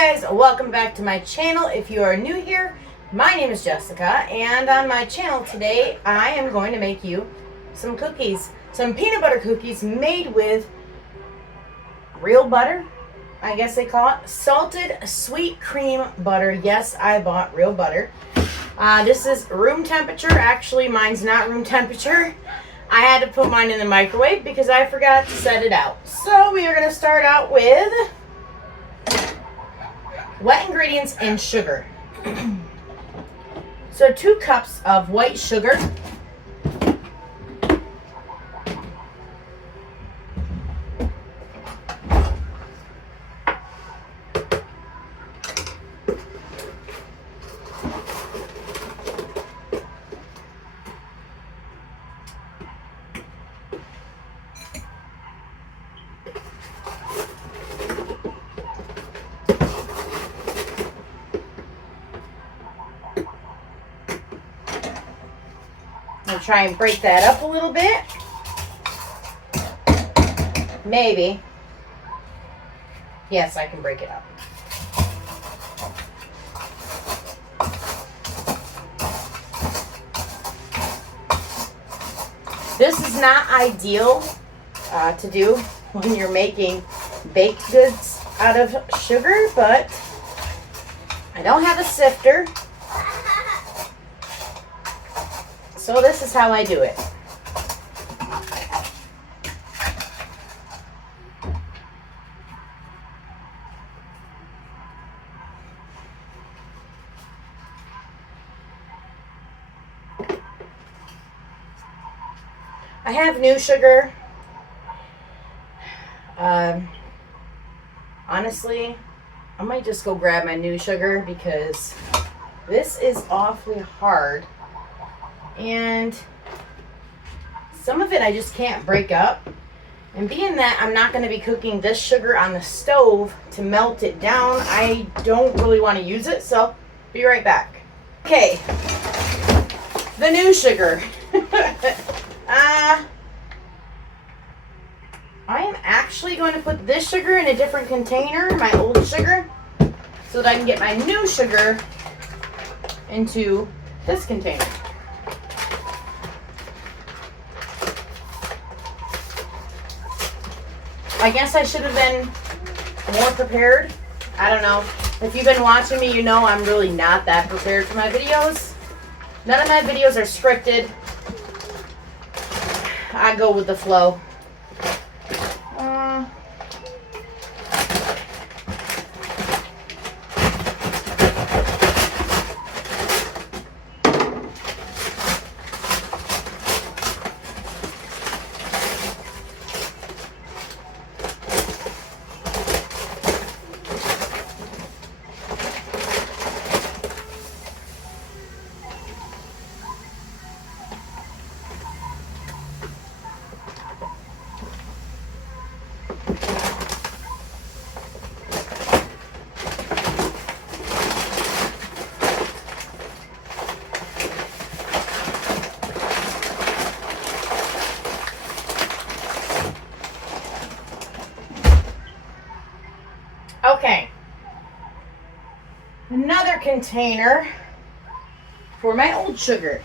guys, welcome back to my channel. If you are new here, my name is Jessica, and on my channel today I am going to make you some cookies, some peanut butter cookies made with real butter. I guess they call it salted sweet cream butter. Yes, I bought real butter. This is room temperature. Actually, mine's not room temperature. I had to put mine in the microwave because I forgot to set it out. So we are going to start out with wet ingredients and sugar. So 2 cups of white sugar. I'll try and break that up a little bit. Maybe. Yes, I can break it up. This is not ideal to do when you're making baked goods out of sugar, but I don't have a sifter. So this is how I do it. I have new sugar. Honestly, I might just go grab my new sugar because this is awfully hard. And some of it I just can't break up. And being that I'm not going to be cooking this sugar on the stove to melt it down, I don't really want to use it. So, be right back. Okay, the new sugar. I am actually going to put this sugar in a different container, my old sugar, so that I can get my new sugar into this container. I guess I should have been more prepared. I don't know. If you've been watching me, you know I'm really not that prepared for my videos. None of my videos are scripted. I go with the flow. Okay, another container for my old sugar.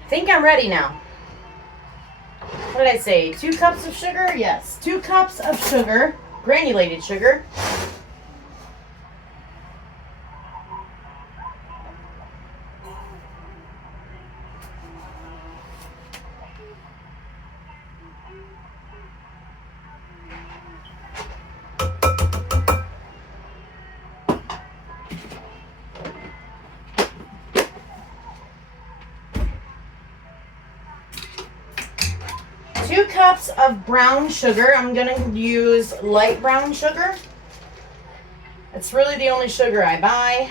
I think I'm ready now. What did I say? 2 cups of sugar? Yes, 2 cups of sugar, granulated sugar. Two cups of brown sugar. I'm going to use light brown sugar. It's really the only sugar I buy.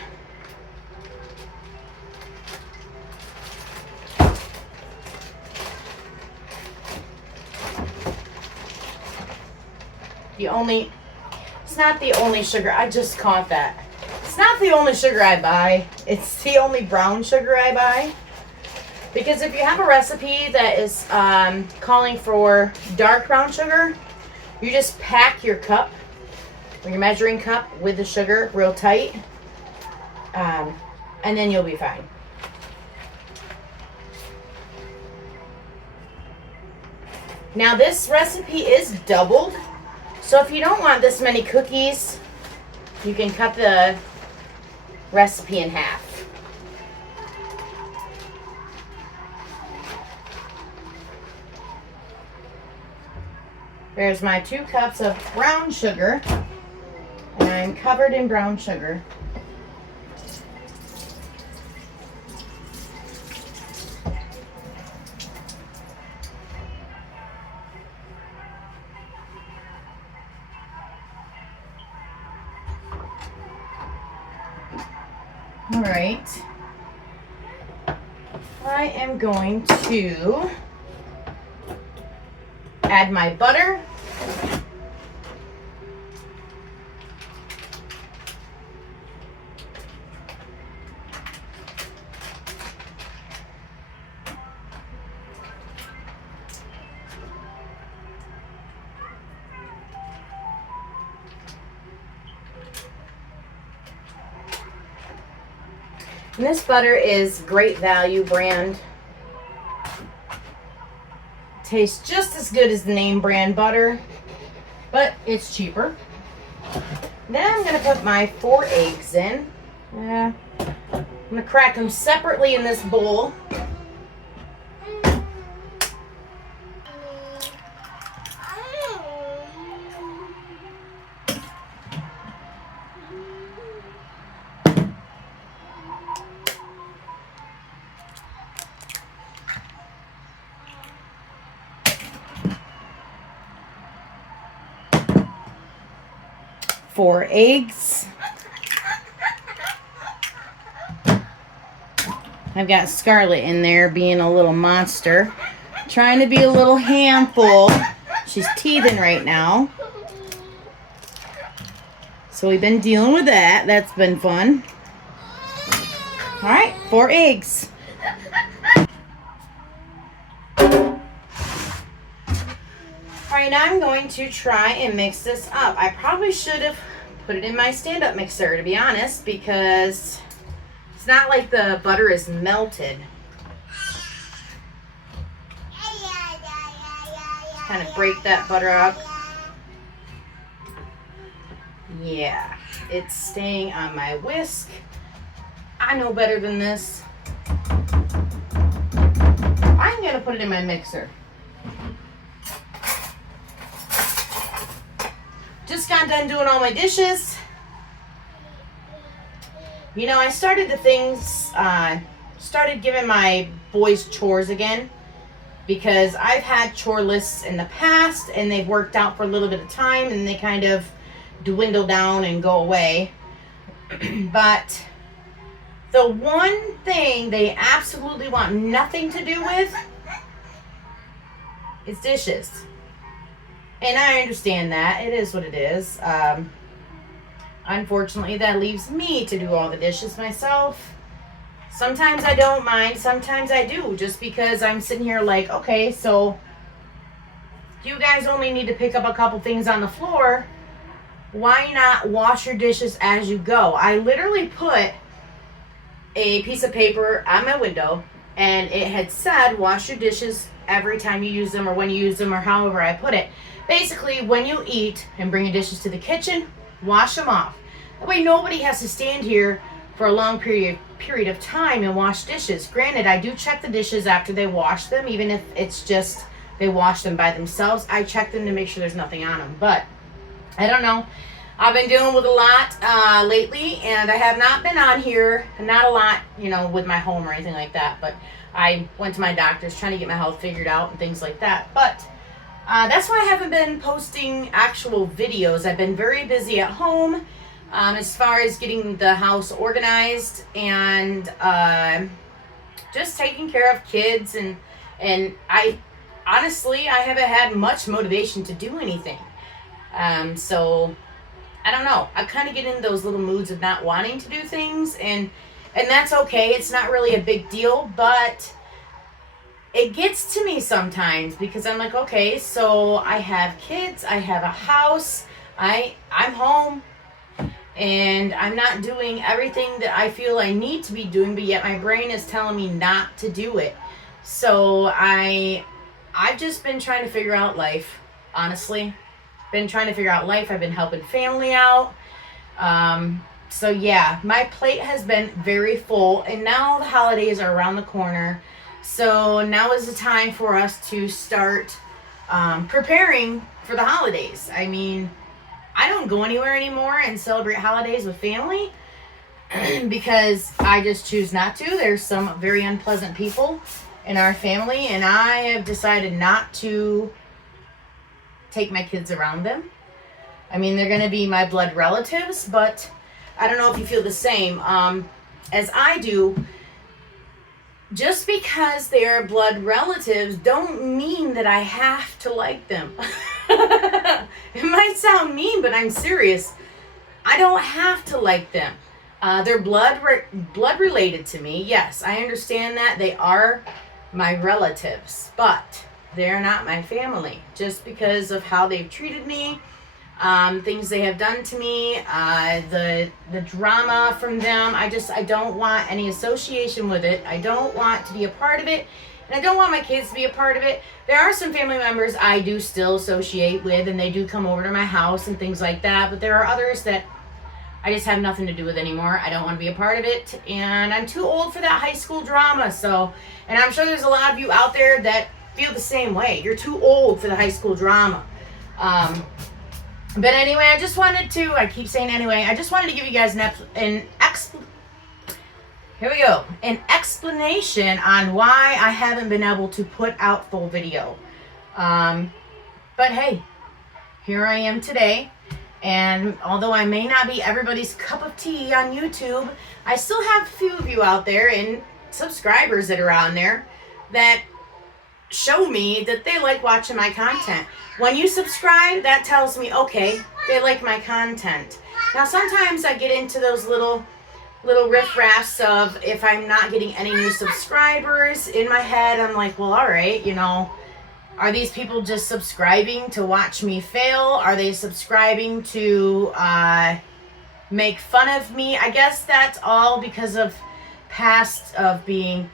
It's not the only sugar. I just caught that. It's not the only sugar I buy. It's the only brown sugar I buy. Because if you have a recipe that is calling for dark brown sugar, you just pack your cup or your measuring cup with the sugar real tight, and then you'll be fine. Now this recipe is doubled, so if you don't want this many cookies, you can cut the recipe in half. There's my 2 cups of brown sugar, and I'm covered in brown sugar. All right, I am going to add my butter. And this butter is Great Value brand. Tastes just as good as the name brand butter, but it's cheaper. Then I'm going to put my 4 eggs in. I'm going to crack them separately in this bowl. Four eggs. I've got Scarlett in there being a little monster, trying to be a little handful. She's teething right now. So we've been dealing with that. That's been fun. All right, 4 eggs. Alright, now I'm going to try and mix this up. I probably should have put it in my stand-up mixer, to be honest, because it's not like the butter is melted. Kind of break that butter up. Yeah, it's staying on my whisk. I know better than this. I'm going to put it in my mixer. Just got done doing all my dishes. You know, I started started giving my boys chores again, because I've had chore lists in the past and they've worked out for a little bit of time and they kind of dwindle down and go away. But the one thing they absolutely want nothing to do with is dishes. And I understand that. It is what it is. Unfortunately, that leaves me to do all the dishes myself. Sometimes I don't mind. Sometimes I do. Just because I'm sitting here like, okay, so you guys only need to pick up a couple things on the floor. Why not wash your dishes as you go? I literally put a piece of paper on my window, and it had said, wash your dishes every time you use them, or when you use them, or however I put it. Basically, when you eat and bring your dishes to the kitchen, wash them off. That way nobody has to stand here for a long period of time and wash dishes. Granted, I do check the dishes after they wash them, even if it's just they wash them by themselves. I check them to make sure there's nothing on them. But I don't know. I've been dealing with a lot lately, and I have not been on here, not a lot, you know, with my home or anything like that. But I went to my doctor's trying to get my health figured out and things like that. But that's why I haven't been posting actual videos. I've been very busy at home as far as getting the house organized and just taking care of kids. And I honestly, I haven't had much motivation to do anything. So I don't know. I kind of get in those little moods of not wanting to do things, and that's okay. It's not really a big deal, but it gets to me sometimes because I'm like, okay, so I have kids, I have a house, I'm home, and I'm not doing everything that I feel I need to be doing, but yet my brain is telling me not to do it. So I've just been trying to figure out life, honestly. Been trying to figure out life. I've been helping family out. So yeah, my plate has been very full, and now the holidays are around the corner. So now is the time for us to start preparing for the holidays. I mean, I don't go anywhere anymore and celebrate holidays with family because I just choose not to. There's some very unpleasant people in our family, and I have decided not to take my kids around them. I mean, they're going to be my blood relatives, but I don't know if you feel the same as I do. Just because they are blood relatives don't mean that I have to like them. It might sound mean, but I'm serious. I don't have to like them. They're blood related to me. Yes, I understand that. They are my relatives, but they're not my family. Just because of how they've treated me, things they have done to me, the drama from them. I don't want any association with it. I don't want to be a part of it, and I don't want my kids to be a part of it. There are some family members I do still associate with, and they do come over to my house and things like that, but there are others that I just have nothing to do with anymore. I don't want to be a part of it, and I'm too old for that high school drama. So, and I'm sure there's a lot of you out there that feel the same way. You're too old for the high school drama. But anyway, I just wanted to, I keep saying anyway, I just wanted to give you guys an explanation on why I haven't been able to put out full video. But hey, here I am today, and although I may not be everybody's cup of tea on YouTube, I still have a few of you out there and subscribers that are on there that show me that they like watching my content. When you subscribe, that tells me, okay, they like my content. Now, sometimes I get into those little riff-raffs of if I'm not getting any new subscribers. In my head, I'm like, well, all right, are these people just subscribing to watch me fail? Are they subscribing to make fun of me? I guess that's all because of past of being...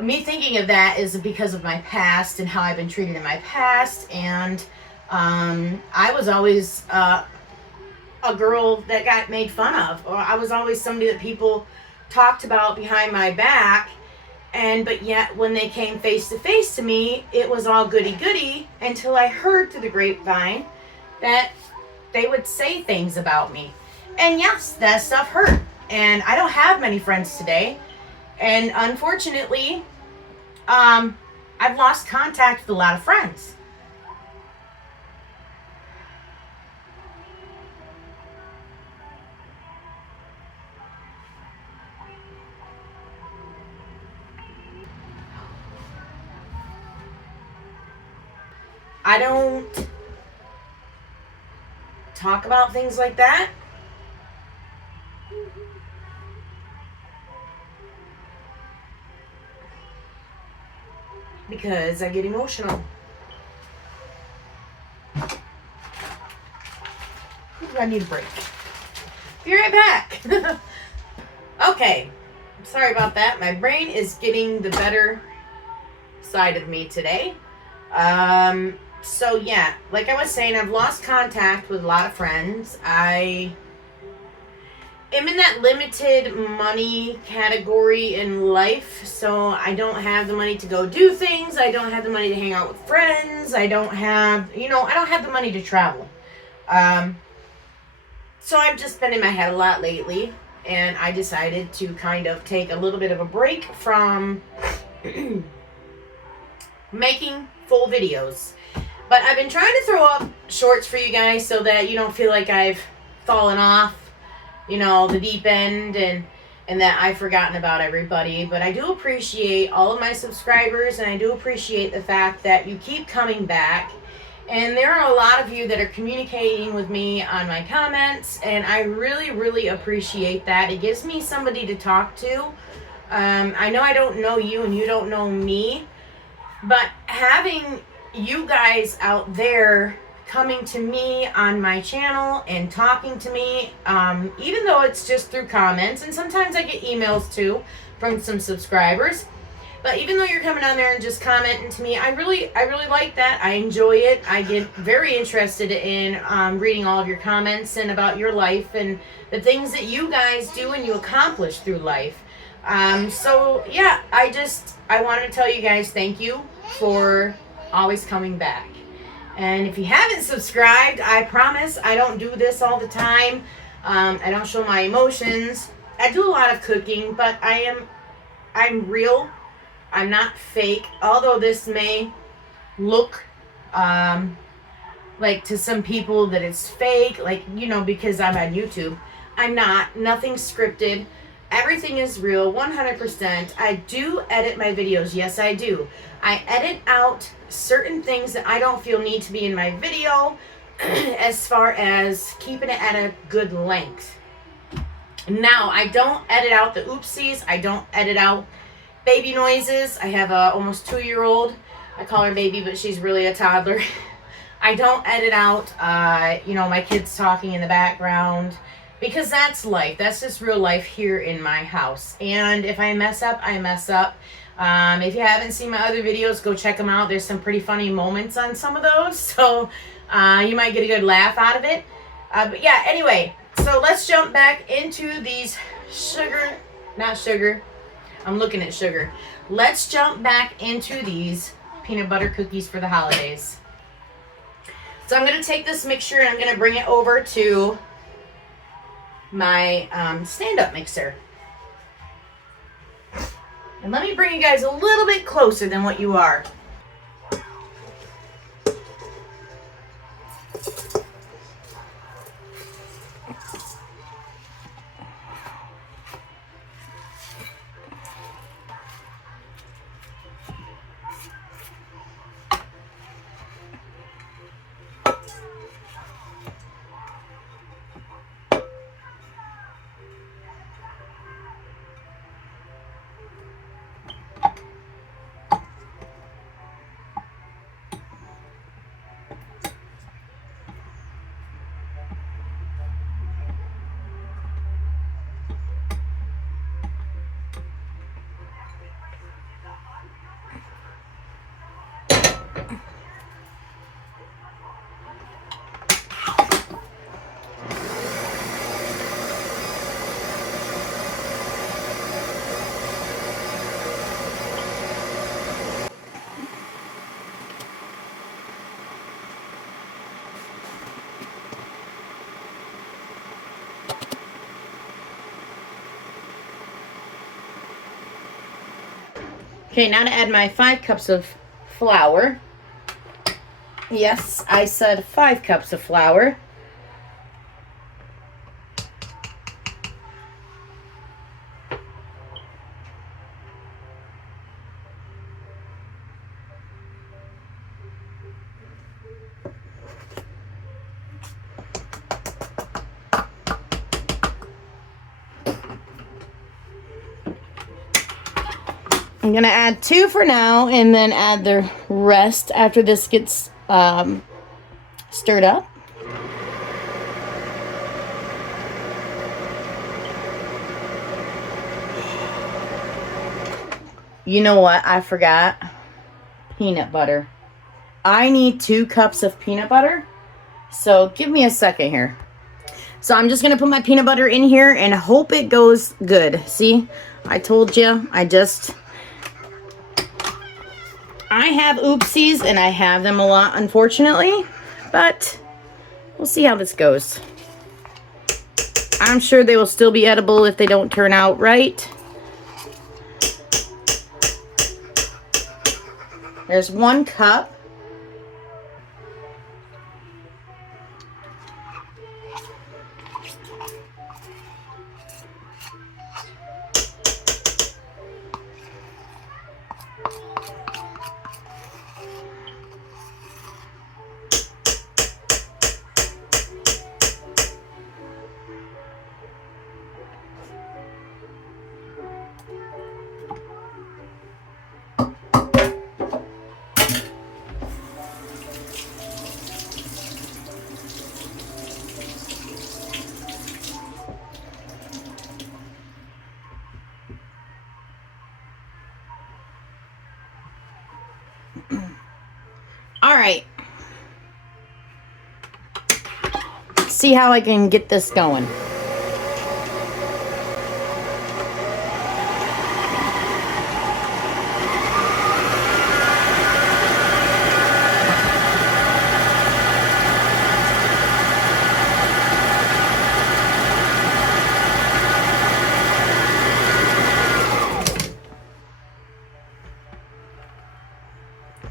me thinking of that is because of my past and how I've been treated in my past, and I was always a girl that got made fun of, or I was always somebody that people talked about behind my back, but yet when they came face to face to me, it was all goody until I heard through the grapevine that they would say things about me. And yes, that stuff hurt, and I don't have many friends today. And unfortunately, I've lost contact with a lot of friends. I don't talk about things like that. Because I get emotional. I need a break. Be right back. Okay. Sorry about that. My brain is getting the better side of me today. So yeah, like I was saying, I've lost contact with a lot of friends. I am in that limited money category in life, so I don't have the money to go do things. I don't have the money to hang out with friends. I don't have the money to travel. So I've just been in my head a lot lately, and I decided to kind of take a little bit of a break from making full videos. But I've been trying to throw up shorts for you guys so that you don't feel like I've fallen off, the deep end, and that I've forgotten about everybody. But I do appreciate all of my subscribers, and I do appreciate the fact that you keep coming back And there are a lot of you that are communicating with me on my comments, and I really, really appreciate that. It gives me somebody to talk to. I know I don't know you and you don't know me, but having you guys out there coming to me on my channel and talking to me, even though it's just through comments, and sometimes I get emails too from some subscribers. But even though you're coming on there and just commenting to me, I really like that. I enjoy it. I get very interested in reading all of your comments and about your life and the things that you guys do and you accomplish through life. So yeah, I wanted to tell you guys thank you for always coming back. And if you haven't subscribed, I promise I don't do this all the time. I don't show my emotions. I do a lot of cooking, but I'm real. I'm not fake, although this may look like to some people that it's fake, like, you know, because I'm on YouTube. I'm not. Nothing's scripted. Everything is real, 100%. I do edit my videos. Yes, I do. I edit out certain things that I don't feel need to be in my video as far as keeping it at a good length. Now, I don't edit out the oopsies. I don't edit out baby noises. I have a almost 2-year-old. I call her baby, but she's really a toddler. I don't edit out, you know, my kids talking in the background, because that's life. That's just real life here in my house. And if I mess up, I mess up. If you haven't seen my other videos, go check them out. There's some pretty funny moments on some of those, so you might get a good laugh out of it. But yeah, anyway, so let's jump back into these I'm looking at sugar. Let's jump back into these peanut butter cookies for the holidays. So I'm going to take this mixture and I'm going to bring it over to my stand-up mixer. And let me bring you guys a little bit closer than what you are. Okay, now to add my 5 cups of flour. Yes, I said 5 cups of flour. I'm going to add 2 for now and then add the rest after this gets stirred up. You know what? I forgot. Peanut butter. I need 2 cups of peanut butter. So give me a second here. So I'm just going to put my peanut butter in here and hope it goes good. See? I told you. I have oopsies, and I have them a lot, unfortunately, but we'll see how this goes. I'm sure they will still be edible if they don't turn out right. There's 1 cup. All right. See how I can get this going.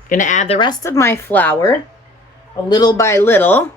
Gonna add the rest of my flour, a little by little.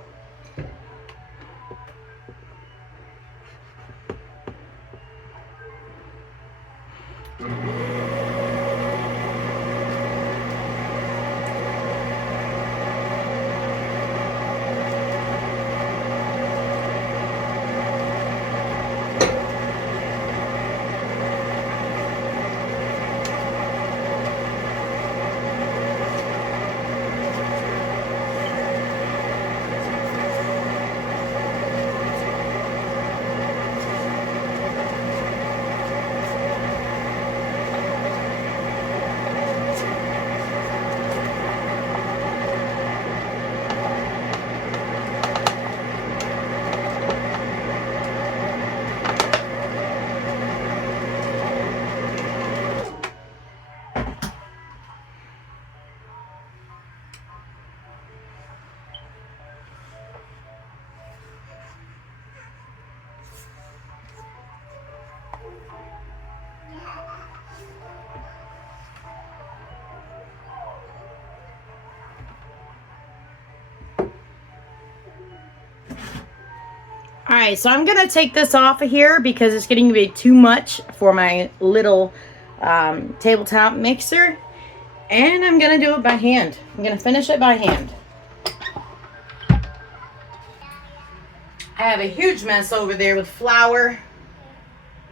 All right, so I'm gonna take this off of here because it's getting to be too much for my little tabletop mixer, and I'm gonna do it by hand. I'm gonna finish it by hand. I have a huge mess over there with flour.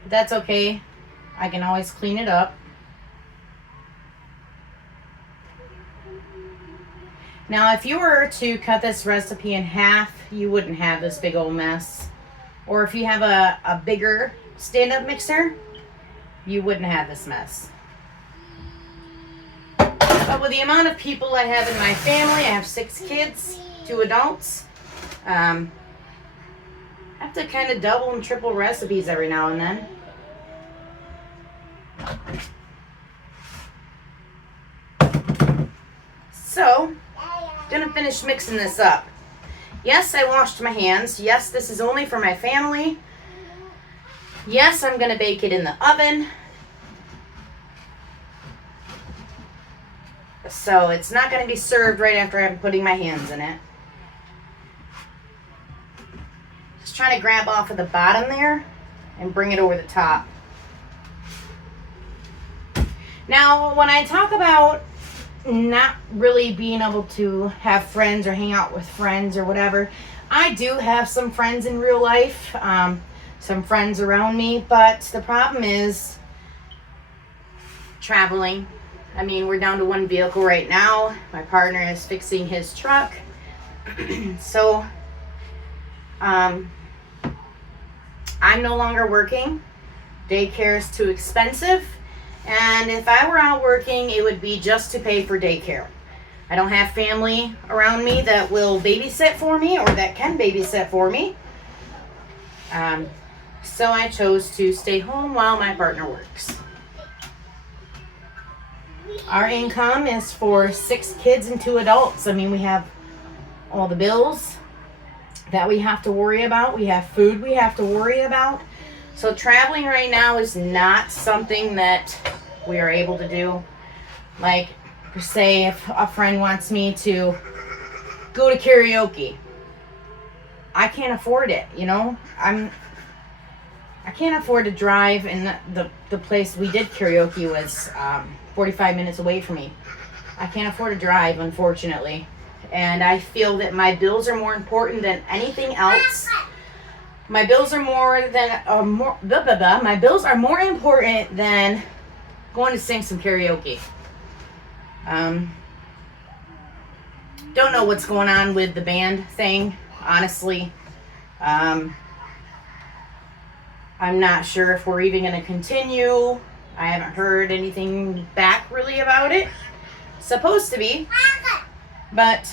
That's okay. I can always clean it up. Now, if you were to cut this recipe in half, you wouldn't have this big old mess. Or if you have a bigger stand-up mixer, you wouldn't have this mess. But with the amount of people I have in my family, I have 6 kids, 2 adults. I have to kind of double and triple recipes every now and then. So, gonna finish mixing this up. Yes, I washed my hands. Yes, this is only for my family. Yes, I'm gonna bake it in the oven. So it's not gonna be served right after I'm putting my hands in it. Just trying to grab off of the bottom there and bring it over the top. Now, when I talk about not really being able to have friends or hang out with friends or whatever, I do have some friends in real life, some friends around me, but the problem is traveling. I mean, we're down to 1 vehicle right now. My partner is fixing his truck. So I'm no longer working. Daycare is too expensive. And if I were out working, it would be just to pay for daycare. I don't have family around me that will babysit for me or that can babysit for me. So I chose to stay home while my partner works. Our income is for 6 kids and 2 adults. I mean, we have all the bills that we have to worry about. We have food we have to worry about. So traveling right now is not something that we are able to do. Like, say if a friend wants me to go to karaoke, I can't afford it, you know? I can't afford to drive, and the place we did karaoke was 45 minutes away from me. I can't afford to drive, unfortunately. And I feel that my bills are more important than anything else. My bills are more important than going to sing some karaoke. Don't know what's going on with the band thing, honestly. I'm not sure if we're even going to continue. I haven't heard anything back really about it. Supposed to be. But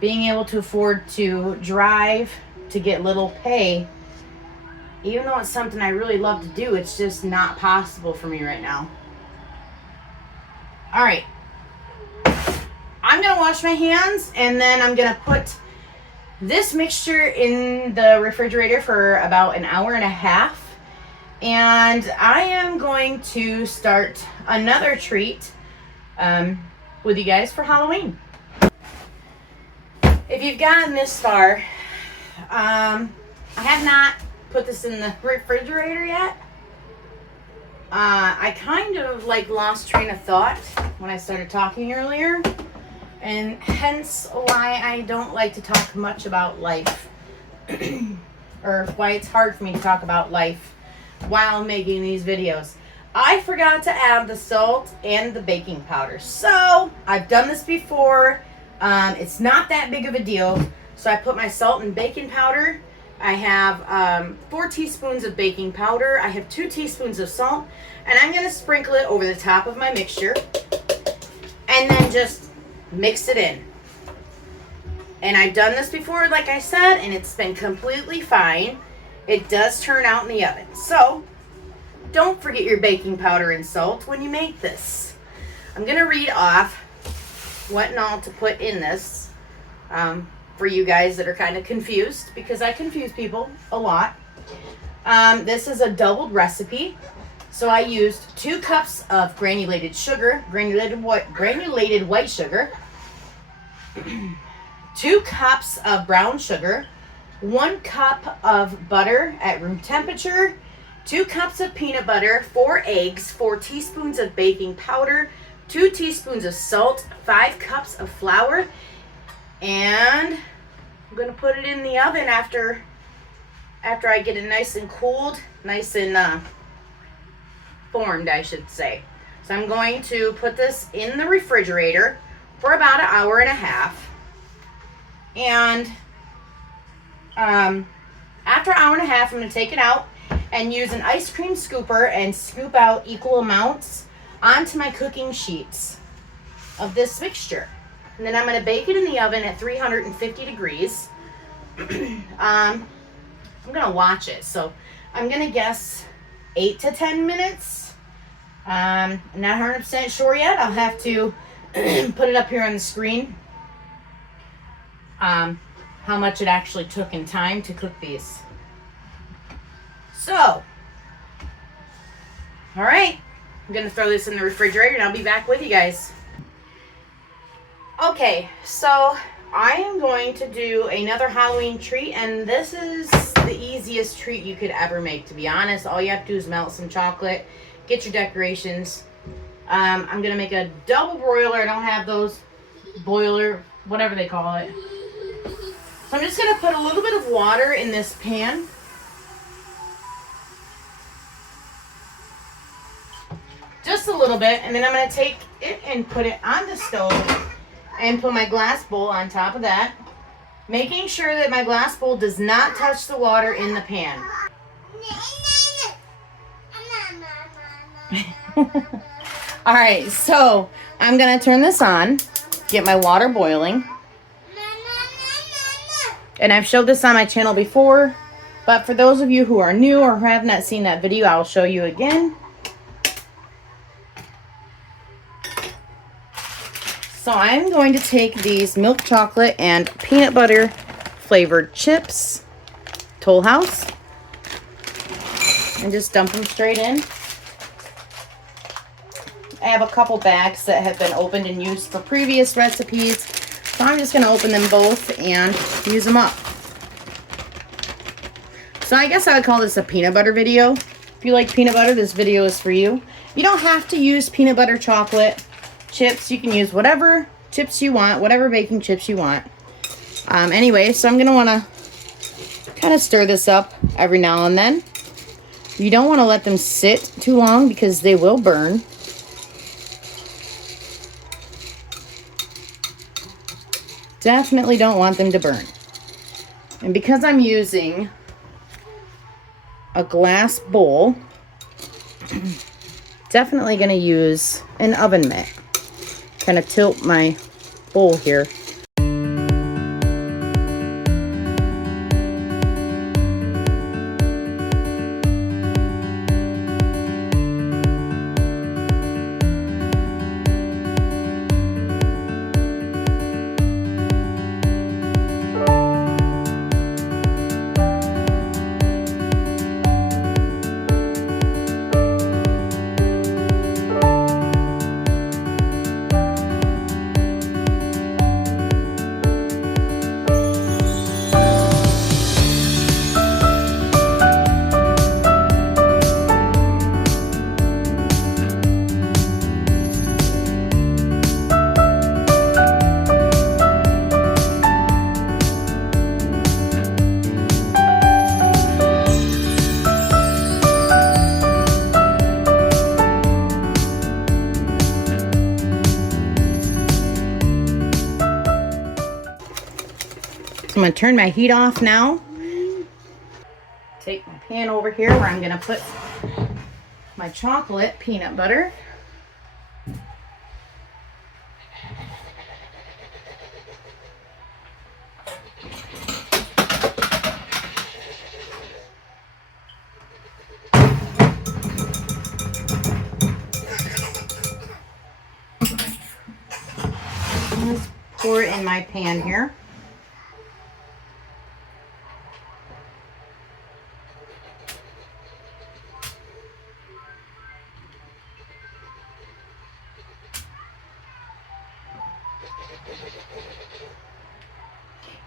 being able to afford to drive to get little pay, even though it's something I really love to do, it's just not possible for me right now. All right. I'm going to wash my hands, and then I'm going to put this mixture in the refrigerator for about an hour and a half. And I am going to start another treat with you guys for Halloween. If you've gotten this far, I have not put this in the refrigerator yet. I kind of lost train of thought when I started talking earlier, and hence why I don't like to talk much about life or why it's hard for me to talk about life while making these videos. I forgot to add the salt and the baking powder. So I've done this before. It's not that big of a deal. So I put my salt and baking powder. I have 4 teaspoons of baking powder. I have 2 teaspoons of salt. And I'm going to sprinkle it over the top of my mixture. And then just mix it in. And I've done this before, like I said, and it's been completely fine. It does turn out in the oven. So don't forget your baking powder and salt when you make this. I'm going to read off what and all to put in this for you guys that are kind of confused, because I confuse people a lot. This is a doubled recipe. So I used 2 cups of granulated sugar, granulated white sugar, 2 cups of brown sugar, 1 cup of butter at room temperature, 2 cups of peanut butter, 4 eggs, 4 teaspoons of baking powder, 2 teaspoons of salt, 5 cups of flour, and I'm going to put it in the oven after I get it nice and cooled, nice and formed, I should say. So I'm going to put this in the refrigerator for about an hour and a half. And after an hour and a half, I'm going to take it out and use an ice cream scooper and scoop out equal amounts onto my cooking sheets of this mixture. And then I'm going to bake it in the oven at 350 degrees. I'm going to watch it. So I'm going to guess 8 to 10 minutes. I'm not 100% sure yet. I'll have to put it up here on the screen. How much it actually took in time to cook these. So, all right. I'm going to throw this in the refrigerator and I'll be back with you guys. Okay, so I am going to do another Halloween treat, and this is the easiest treat you could ever make, to be honest. All you have to do is melt some chocolate, get your decorations. I'm going to make a double broiler. I don't have those boiler, whatever they call it. So I'm just going to put a little bit of water in this pan. Just a little bit, and then I'm going to take it and put it on the stove and put my glass bowl on top of that, making sure that my glass bowl does not touch the water in the pan. All right, so I'm going to turn this on, get my water boiling. And I've showed this on my channel before, but for those of you who are new or who have not seen that video, I'll show you again. So I'm going to take these milk chocolate and peanut butter flavored chips, Toll House, and just dump them straight in. I have a couple bags that have been opened and used for previous recipes, so I'm just going to open them both and use them up. So I guess I would call this a peanut butter video. If you like peanut butter, this video is for you. You don't have to use peanut butter chocolate chips. You can use whatever chips you want, whatever baking chips you want. Anyway, so I'm going to want to kind of stir this up every now and then. You don't want to let them sit too long because they will burn. Definitely don't want them to burn. And because I'm using a glass bowl, definitely going to use an oven mitt. kind of tilt my bowl here. I'm going to turn my heat off now. Take my pan over here where I'm going to put my chocolate peanut butter. Let's pour it in my pan here.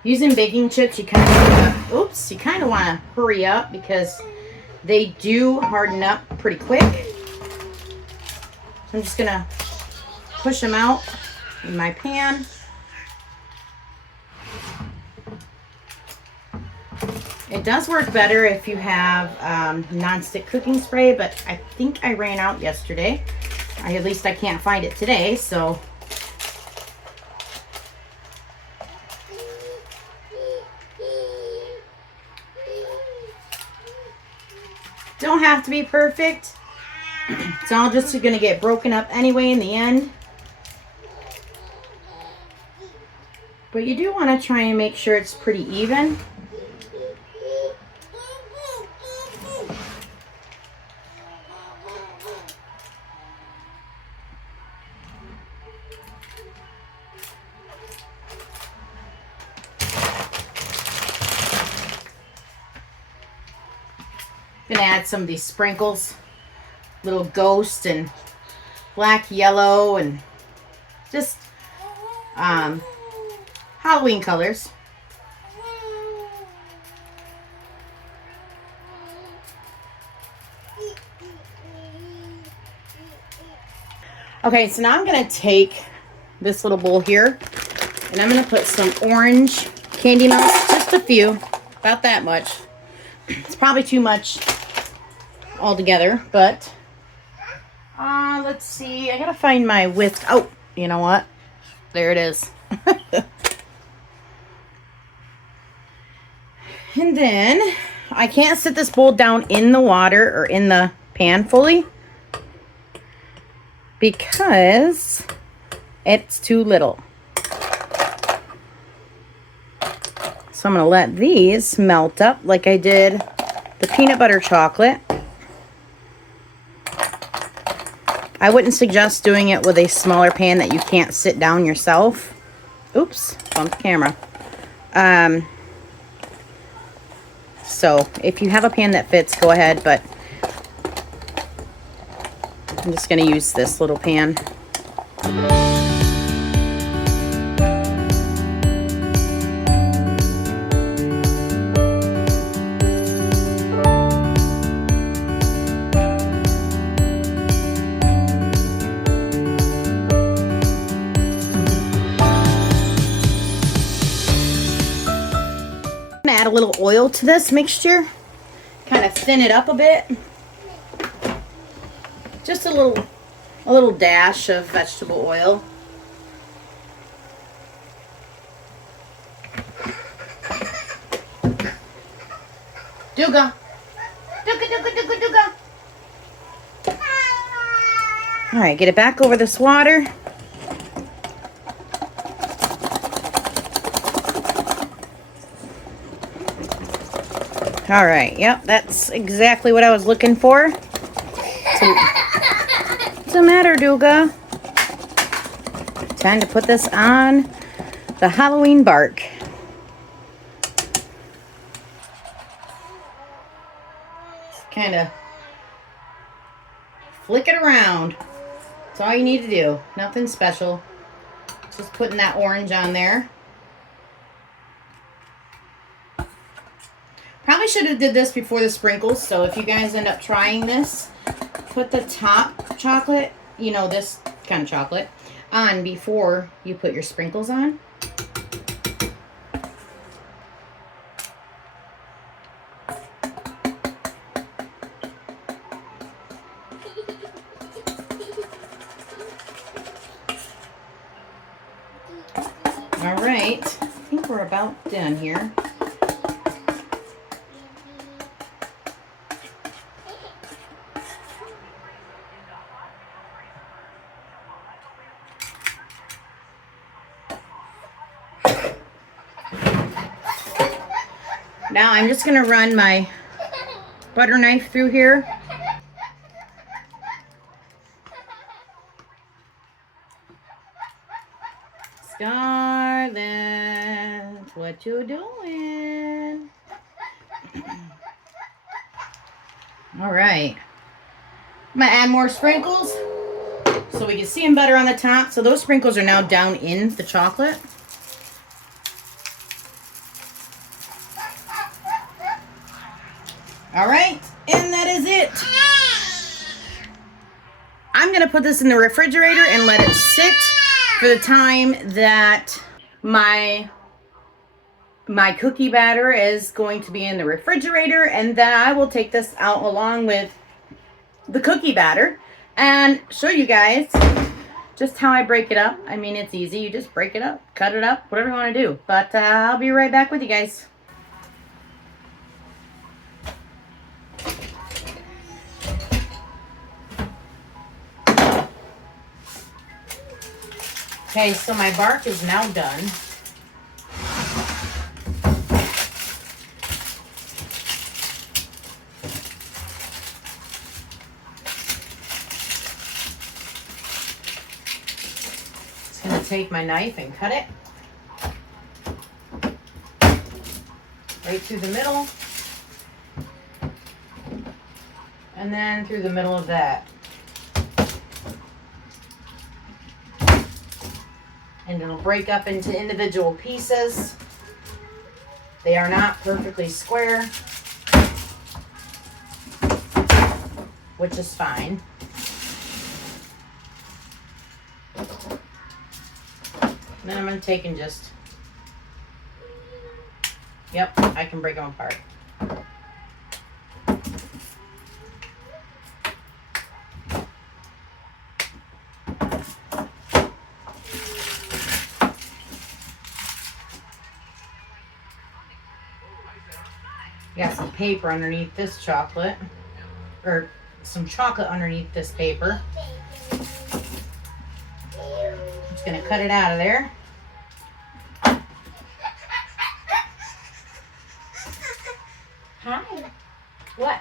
Using baking chips, you kind of want to hurry up because they do harden up pretty quick. So I'm just gonna push them out in my pan. It does work better if you have non-stick cooking spray, but I think I ran out yesterday. At least I can't find it today, so. Don't have to be perfect. It's all just going to get broken up anyway in the end. But you do want to try and make sure it's pretty even. Gonna add some of these sprinkles, little ghost and black, yellow, and just Halloween colors. Okay, so now I'm gonna take this little bowl here and I'm gonna put some orange candy melts, just a few, about that much. It's probably too much altogether, but let's see. I gotta find my whisk. Oh, you know what? There it is. And then I can't sit this bowl down in the water or in the pan fully because it's too little. So I'm going to let these melt up like I did the peanut butter chocolate. I wouldn't suggest doing it with a smaller pan that you can't sit down yourself. Oops, bumped the camera. So if you have a pan that fits, go ahead, but I'm just going to use this little pan. Add a little oil to this mixture, kind of thin it up a bit. Just a little dash of vegetable oil. Duga. Duga, duga, duga, duga. All right, get it back over this water. All right, yep, that's exactly what I was looking for. What's the matter, Duga? Time to put this on the Halloween bark. Kind of flick it around. That's all you need to do. Nothing special. Just putting that orange on there. Probably should have did this before the sprinkles. So if you guys end up trying this, put the top chocolate, you know, this kind of chocolate, on before you put your sprinkles on. All right, I think we're about done here. Now I'm just going to run my butter knife through here. Scarlett, what you doing? All right. I'm going to add more sprinkles so we can see them better on the top. So those sprinkles are now down in the chocolate. All right, and that is it. I'm going to put this in the refrigerator and let it sit for the time that my cookie batter is going to be in the refrigerator, and then I will take this out along with the cookie batter and show you guys just how I break it up. I mean, it's easy. You just break it up, cut it up, whatever you want to do. But I'll be right back with you guys. Okay, so my bark is now done. Just going to take my knife and cut it right through the middle, and then through the middle of that. And it'll break up into individual pieces. They are not perfectly square, which is fine. And then I'm going to take and just, yep, I can break them apart. Got some paper underneath this chocolate, or some chocolate underneath this paper. I'm just going to cut it out of there. Hi. What?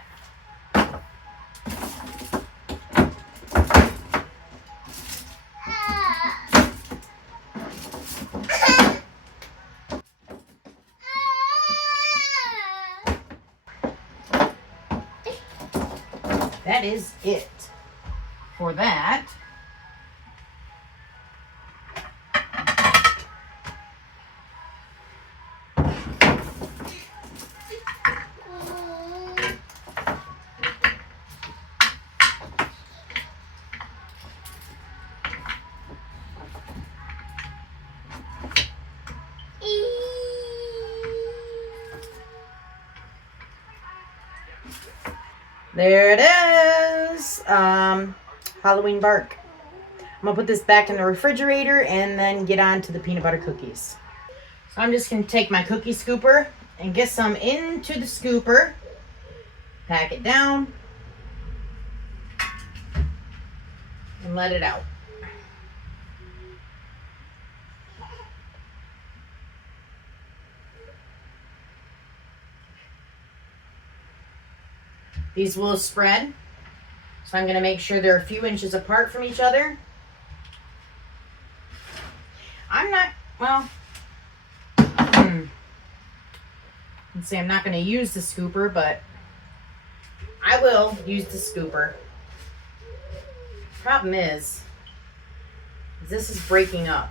That is it for that. There it is. Halloween bark. I'm going to put this back in the refrigerator and then get on to the peanut butter cookies. So I'm just going to take my cookie scooper and get some into the scooper. Pack it down. And let it out. These will spread. So I'm going to make sure they're a few inches apart from each other. I'm not, well, let's see, I'm not going to use the scooper, but I will use the scooper. Problem is, this is breaking up,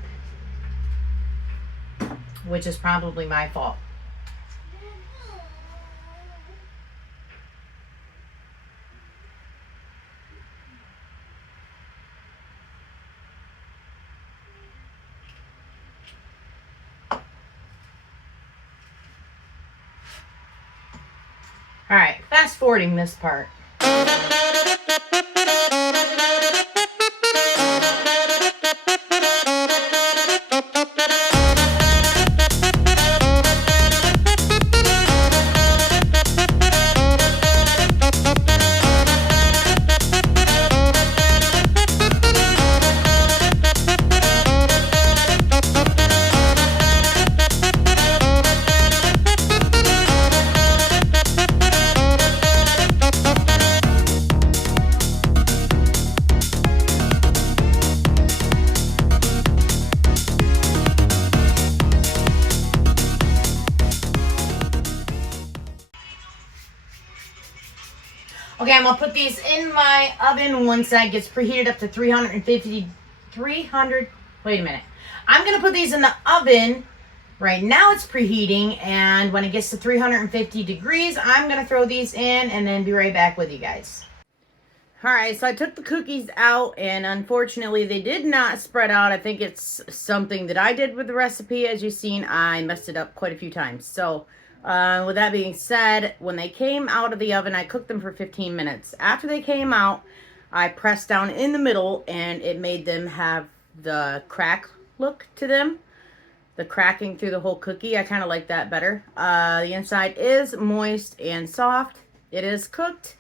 which is probably my fault. All right, fast forwarding this part. Okay, I'm going to put these in my oven once that gets preheated up to 300, wait a minute. I'm going to put these in the oven. Right now it's preheating, and when it gets to 350 degrees, I'm going to throw these in and then be right back with you guys. Alright, so I took the cookies out, and unfortunately they did not spread out. I think it's something that I did with the recipe. As you've seen, I messed it up quite a few times. So, with that being said, when they came out of the oven, I cooked them for 15 minutes. After they came out, I pressed down in the middle, and it made them have the crack look to them. The cracking through the whole cookie. I kind of like that better. The inside is moist and soft. It is cooked.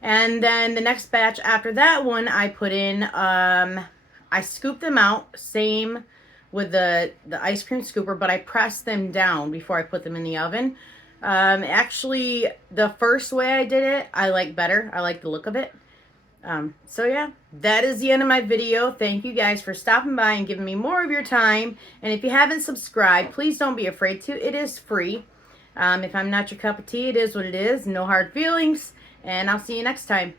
And then the next batch after that one, I put in, I scooped them out, same with the ice cream scooper, but I pressed them down before I put them in the oven. Actually, the first way I did it, I like better. I like the look of it. So yeah, that is the end of my video. Thank you guys for stopping by and giving me more of your time. And if you haven't subscribed, please don't be afraid to. It is free. If I'm not your cup of tea, it is what it is. No hard feelings. And I'll see you next time.